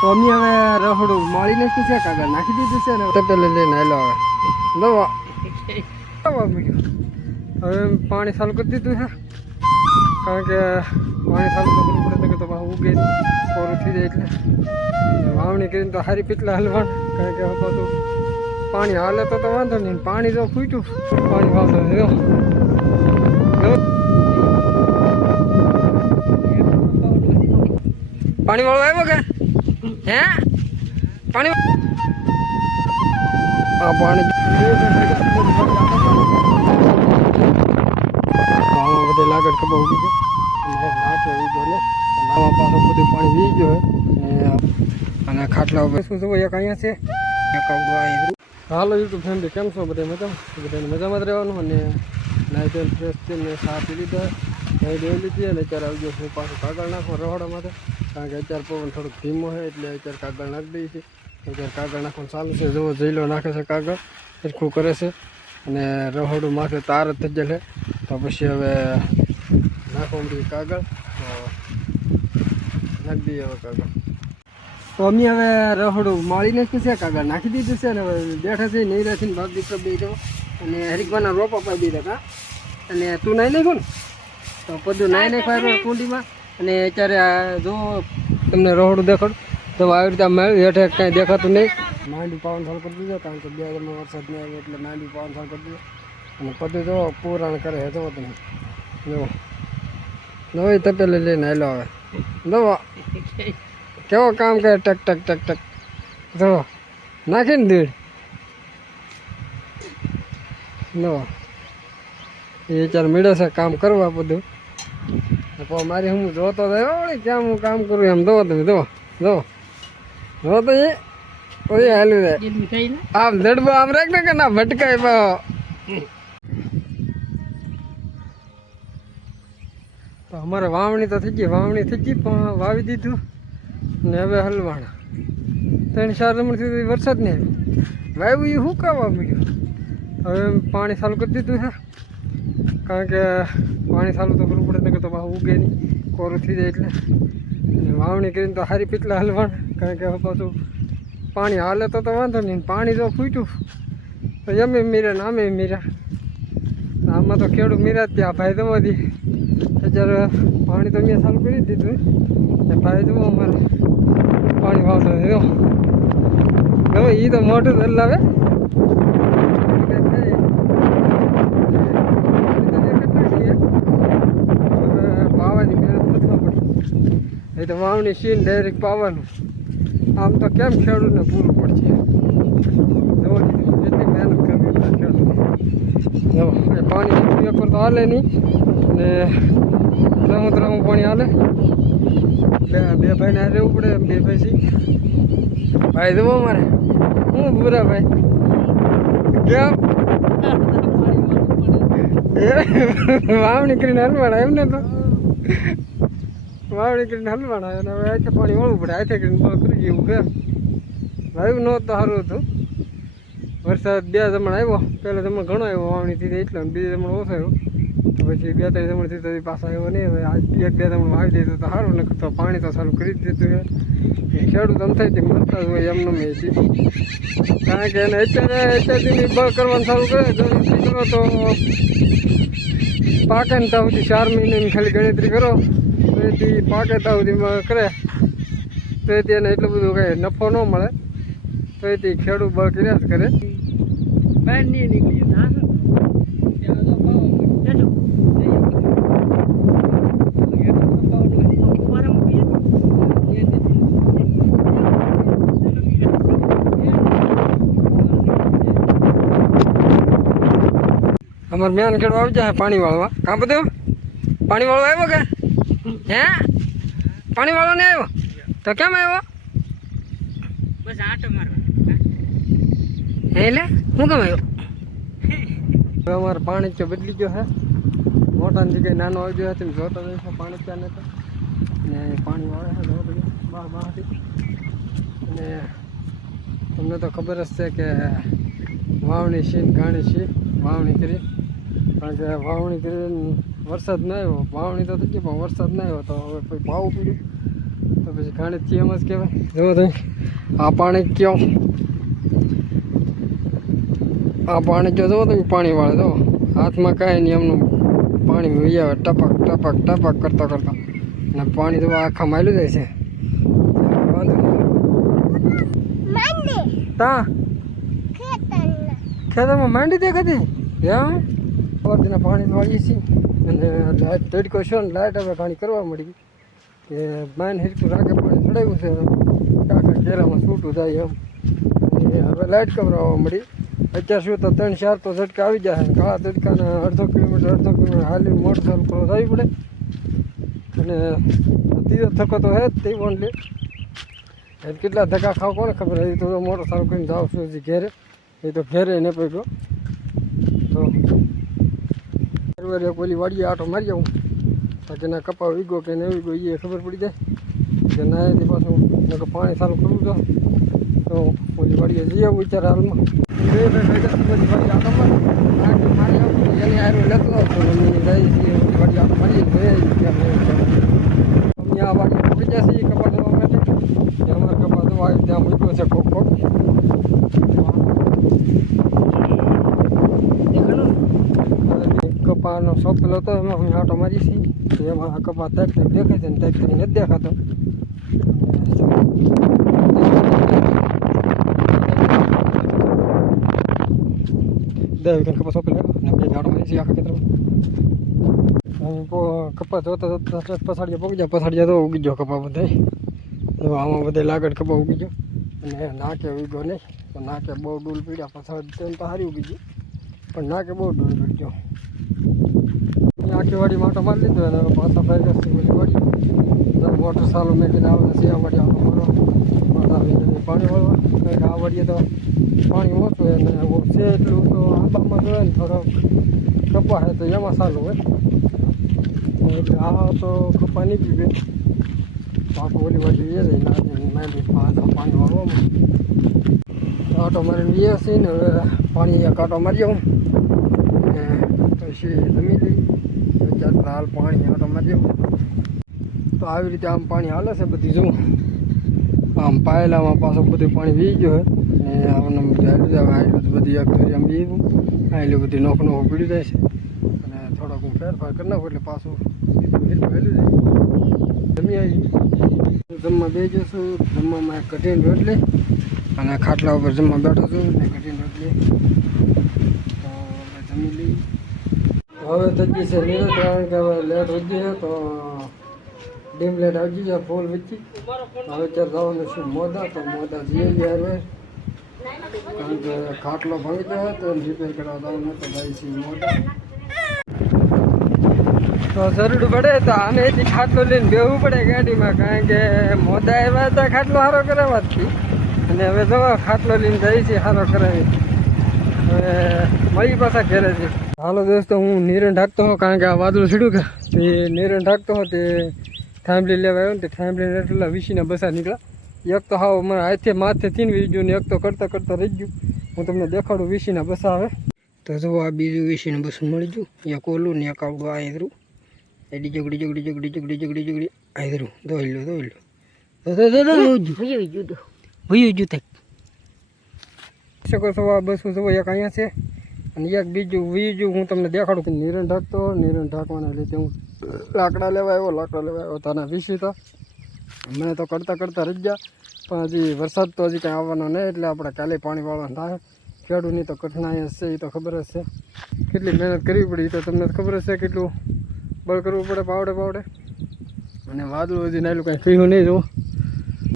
તો અમે હવે રહોડું મળીને શું છે કાગળ નાખી દીધું છે ને તપેલે લઈને આવેલો હવે દવા મળ્યું હવે પાણી ચાલુ કરી દીધું છે કારણ કે પાણી ચાલુ તો કરવું પડે કે તો ઉગે કોરું થઈ જાય એટલે વાવણી કરીને તો સારી પીટલા હલવાનું કારણ કે પાછું પાણી હાલે તો વાંધો નહીં પાણી જો ફૂટ્યું પાણી વાંધો નહીં પાણી વાળો આવ્યો કે હે પાણી હા પાણી બધે લાગડ કબા ઉગી ગયો નાચે ઉગો ને નાવા પાછો બધું પાણી વી ગયો અને ખાટલા ઉપર શું જોવો એક અહીંયા છે એક હાલો યુટ્યુબ ફેમિલી કેમ છો બધા બધાને મજામાં જ રહેવાનું અને નાઈટ એન્ડ ફ્રેશ થઈને ચા પી લીધા દહીં દઈ લીધી અને અત્યારે આવી ગયો હું પાછું કાગળ નાખવા રહોડા માટે કારણ કે અત્યારે પવન થોડોક ધીમો છે એટલે અત્યારે કાગળ નાખી દઈએ છીએ અત્યારે કાગળ નાખવાનું ચાલુ છે જુઓ જઈલો નાખે છે કાગળ સરખું કરે છે અને રહોડું માથે તાર જ થઈ જાય તો પછી હવે નાખવા મળીએ કાગળ તો નાખી દઈએ હવે કાગળ તો અમે હવે રહોડું માળીને શું છે કાગળ નાખી દીધું છે ને હવે બેઠા છે નહીં રાખીને બાપ દીકરો બે ગયો અને હરિકવાના રોપા પાઈ દીધા હતા અને તું નાઈ નાખ્યું ને તો બધું નાઈ નાખ્યું કુંડીમાં અને અત્યારે જો તમને રહોડું દેખાડું તો આવી રીતે મળ્યું હેઠે કાંઈ દેખાતું નહીં માંડવી પાવન થાળ કરી દીધો કારણ કે 2 દિવસમાં વરસાદ નહીં આવ્યો એટલે માંડવી પાવન થાળ કરી દીધો અને બધું જો પુરાણ કરે છે જુઓ તમે જો નવી તપેલી લઈને આવેલો હવે જુઓ કેવો કામ કરે ટક ટક ટક ટક જો નાખીને દીડ નો એ ચાર મેળો છે કામ કરવા બધું મારી હું જોતો વળી કેમ હું કામ કરું એમ દો તમે જો જો જો તો એ કોઈ હાલ્યું જાય આમ જડબો આમ રાખ ને કે ના ભટકાય પાવ તો અમારે વાવણી તો થઈ ગઈ પણ વાવી દીધું ને હવે હલવાણા 3-4 રમણ સુધી વરસાદ નહીં આવ્યો વાવ્યું એ હુકાવા મળ્યું હવે પાણી ચાલુ કરી દીધું છે કારણ કે પાણી ચાલુ તો કરવું પડે કે તો ઉગે નહીં કોરું થઈ જાય એટલે વાવણી કરીને તો સારી પીટલા હલવાણ કારણ કે પાછું પાણી હાલે તો વાંધો નહીં પાણી જો ફૂટ્યું તો એમે મીરા ને આમે મીરા આમાં તો ખેડૂત મીરા ત્યાં ભાઈ દવા દે અત્યારે પાણી તો મેં ચાલુ કરી દીધું ભાઈ જુઓ અમારે પાણી વાવતો હવે એ તો મોટું હલાવે પાવાની મહેનત નથી પડી એ તો વાવણી સીન ડાયરેક્ટ પાવાનું આમ તો કેમ ખેડૂતને પૂરું પડશે એટલી મહેનત કરવી પડે ખેડૂત પાણી ઉપયોગ કરતો હાલે નહીં ને ત્રમું પાણી હાલે બે ભાઈને રહેવું પડે બે ભાઈ ભાઈ જુઓ મારે હું પૂરા ભાઈ કેમ વાવણી કરીને હલવાડા એમને તો વાવણી કરીને હલવાડા અને હવે આથે પાણી વળવું પડે આથે કરીને બળ કરી ગયું કે ભાઈ ન તો સારું હતું વરસાદ 2 જમણ આવ્યો પહેલાં જમણ ઘણો આવ્યો વાવણી થઈ એટલે બીજે જમણ ઓછો આવ્યો પછી 2-3 જમણ થી તો પાછા આવ્યો નહીં હવે આજ 1-2 જમણ વાવી દીધું તો સારું ને તો પાણી તો ચાલુ કરી દીધું છે ખેડૂત આમ થાય તે મરતા જ હોય એમનો મેં કારણ કે એને અત્યારથી બળ કરવાનું ચાલુ કરે કરો તો પાકે ને ત્યાં સુધી 4 મહિનાની ખાલી ગણતરી કરો તો એથી પાકે ત્યાં સુધીમાં કરે તો એથી એને એટલું બધું કંઈ નફો ન મળે તો એથી ખેડૂત બળ કર્યા જ કરે બહાર નહીં નીકળી અમારે મેન ખેડવા આવી જાય પાણી વાળવા કાં બધું પાણી વાળો આવ્યો કે હે પાણી વાળો નહીં આવ્યો તો કેમ આવ્યો બસ આટો મારવા એટલે શું કેમ આવ્યો હવે અમારે પાણી તો બદલી ગયો છે મોટાની જગ્યાએ નાનો આવી ગયો તમે જોતા જઈશો પાણી ત્યાં નતો ને પાણી વાળે છે બહારથી અને તમને તો ખબર જ છે કે વાવણી છે ગાણી છે વાવણી કરી કારણ કે વાવણી કરીને વરસાદ ન આવ્યો વાવણી તો થઈ ગઈ પણ વરસાદ ન આવ્યો તો હવે પછી પાવું પડ્યું તો પછી ગાણિત એમ જ કહેવાય. જો તમે આ પાણી કયો, આ પાણી જો જુઓ તમે, પાણી વાળે જો હાથમાં કાંઈ નહીં, એમનું પાણી વહી આવે ટપક ટપક ટપક કરતા કરતા, અને પાણી તો આખા માયલું જાય છે. વાંધો નહીં તા ખેતરમાં માંડી દેખાતી ત્યાં પગના પાણી વાળીએ છીએ. અને લાઇટ તડકો છે ને, લાઇટ હવે ઘણી કરવા મળી કે માઇન હિરકું રાખે પાણી ચડાવ્યું છે, કાકા ઘેરામાં છૂટું થાય એમ. હવે લાઇટ કવરાવવા મળી. અત્યાર સુધી તો 3-4 તો ઝટકા આવી જાય. કાળા તડકાના અડધો કિલોમીટર હાલી મોટરસાઇકલ પર થવી પડે. અને ત્રીજો થકો તો હે જ તે ઓનલી. કેટલા ધક્કા ખાવ કોને ખબર. એ તો મોટરસાઇકલ કરીને જાઉં છું હજી ઘેરે. એ તો ઘેરે ને પડ્યો તો ઓલી વાડીએ આટો મારી જાઉં, બાકી ના કપા વીગો કે નહીં વીગો એ ખબર પડી જાય કે ના. એથી પાછું પાણી સારું કરવું તો ઓલી વાડીએ જઈ આવું વિચાર હાલમાં. બધી વાડી આટો મારી એની હારું લેતો વાડી આટો મારી આ વાડી પડી જશે એ કપા જવા માટે. અમારા કપા જવા ત્યાં મૂક્યો છે કોક કપાનો સોપેલો હતો, એમાં હું આટો મારી છીએ. એમાં કપા તેક દેખાય છે ને તેક નથી દેખાતો. કપા સોપેલો ને બે આટો મારી છીએ આખા ખેતરમાં. કપા જોતા જોતા પછાડીએ પગી જાય, પછાડીએ તો ઉગી ગયો કપા બધા. આમાં બધા લાગડ કપા ઉગી ગયો. અને નાકે ઉગ્યો નહીં તો નાકે બહુ ડૂલ પીડ્યા. પછાડી તેમ તો સારી ઉગી ગઈ, પણ નાકે બહુ ડૂલ પીડ્યો. આખી વાડી માટો મારી લીધો અને પાછા ફરી જશે ઓલી વાડી. મોટર સાલો મેં કીધું આવે છે આ વાડી આટો મારવા, પાણી વાળવા. કારણ કે આ વાડીએ તો પાણી ઓછું અને છે એટલું તો આંબામાં જોઈએ ને થોડો કપા છે તો એમાં સારું હોય. એટલે આ તો કપા નહીં પીવે. પાછું ઓલી વાડી એ રહી નાની પાછા પાણી વાળવામાં આટો મારીને એ છે ને. હવે પાણી એક આટો મારી આવું ને પછી જમી લઈ. હાલ પાણી આટો મારી આવું તો આવી રીતે આમ પાણી હાલે છે બધી. જુઓ આમ પાયેલામાં પાછું બધું પાણી વી ગયો હોય ને આમને હાલ્યું જાય. આટલું બધી એક દોરી આમ વીવું, આટલું બધી નોખ નોખું પીડ્યું જાય છે. અને થોડોક હું ફેરફાર કરી નાખું એટલે પાછું હેલું જાય. જમી આવી જમવા બે જશું. જમવામાં એક કઢીને રોટલી અને ખાટલા ઉપર જમવા બેઠો છું ને કઢીને રોટલી. તો હવે જમી લઈ. હવે થઈ ગઈ છે નીરજ, કારણ કે હવે લેટ વધી છે તો ડીમ લેટ આવી જાય ફૂલ વીચી. હવે અત્યારે જવાનું છું મોદા, તો મોદા જઈએ ગયા. કારણ કે ખાટલો ભાંગી ગયો તો રિપેર કરવા જવાનું તો જાય છે મોદા. તો જરૂર પડે તો આમે એથી ખાટલો લઈને બેવું પડે ગાડીમાં, કારણ કે મોદા આવ્યા હતા ખાટલો સારો કરાવવાથી. અને હવે જવા ખાટલો લઈને જાય છે સારો કરાવી. હવે મળી પાછા ઘેરે છે. હાલો દોસ્તો, હું નીરણ ઢાંકતો હોઉં, કારણ કે આ વાદળું છીડ્યું કે તે નીરણ ઢાંકતો હોઉં તે થાંભલી લેવા આવ્યો ને તે થાંભલીને એટલા વીસીના બસા નીકળ્યા. એક તો હાવ મને હાથે માથેથી વી ગયું ને એક તો કરતાં કરતાં રહી ગયું. હું તમને દેખાડું વીસીના બસા આવે તો જુઓ. આ બીજું વીસીનું બસું મળી ગયું. એક ઓલું ને એક આવડું આ ઇધરું એડી જગડી જગડી જગડી જગડી જગડી જગડી આ ઇધરું દોઈ લો ભયું ગયું થાય શકો છો. આ બસું જુઓ એક અહીંયા છે અને એક બીજું હું તમને દેખાડું કે નીરણ ઢાંકતો. નીરણ ઢાંકવાના લીધે હું લાકડા લેવા આવ્યો તાના વીસી તો મને તો કરતાં કરતાં રહી ગયા. પણ હજી વરસાદ તો હજી કાંઈ આવવાનો નહીં, એટલે આપણે કાલે પાણી વાળવાનું થાય. ખેડૂતની તો કઠિનાઈ હશે એ તો ખબર જ છે. કેટલી મહેનત કરવી પડી તો તમને ખબર જ છે. કેટલું બળ કરવું પડે પાવડે. અને વાદળું હજી નાયલું કાંઈ કહ્યું નહીં. જુઓ